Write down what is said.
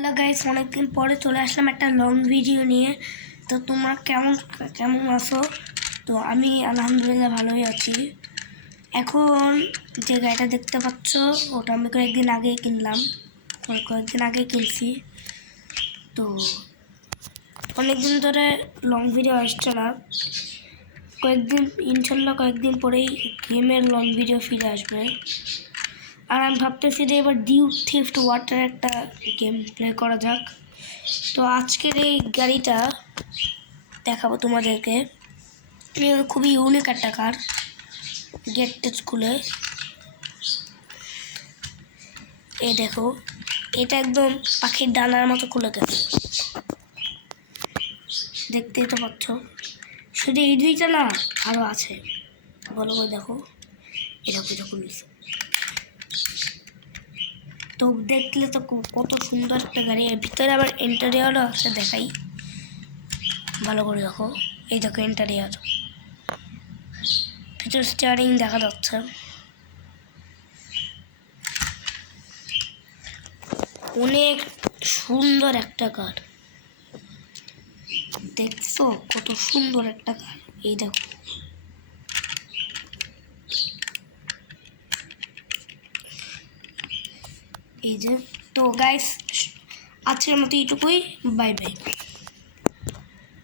Hello guys, অনেকদিন পরে চলে আসলাম একটা লং ভিডিও নিয়ে। তো তোমরা কেমন আছো? তো আমি আলহামদুলিল্লাহ ভালোই আছি। এখন যে গাড়িটা দেখতে পাচ্ছ ওটা আমি কয়েকদিন আগেই কিনছি। তো অনেকদিন ধরে লং ভিডিও আসছে না, ইনশাল্লাহ কয়েকদিন পরেই গেমের লং ভিডিও ফিরে আসবে। আর আমি ভাবতেছি যে এবার ডিউক থিফট ওয়াটার একটা গেম প্লে করা যাক। তো আজকের এই গাড়িটা দেখাবো তোমাদেরকে। খুবই ইউনিক একটা কার। গেট টেচ খুলে এই দেখো, এটা একদম পাখির ডানার মতো খুলে গেছে, দেখতেই তো পাচ্ছ। শুধু এই দুইটা না, আরও আছে, বলো বই দেখো, এটা খুলেছে। তো দেখলে তো কত সুন্দর একটা গাড়ি। এর ভিতরে আবার ইন্টেরিয়রও আছে, দেখাই ভালো করে দেখো। এই দেখো ইন্টেরিয়র, ভিতরে স্টিয়ারিং দেখা যাচ্ছে। অনেক সুন্দর একটা কার, দেখছো কত সুন্দর একটা কার। এই দেখো, এই যে। তো গাইস, আজকের মতো এইটুকুই, বাই বাই।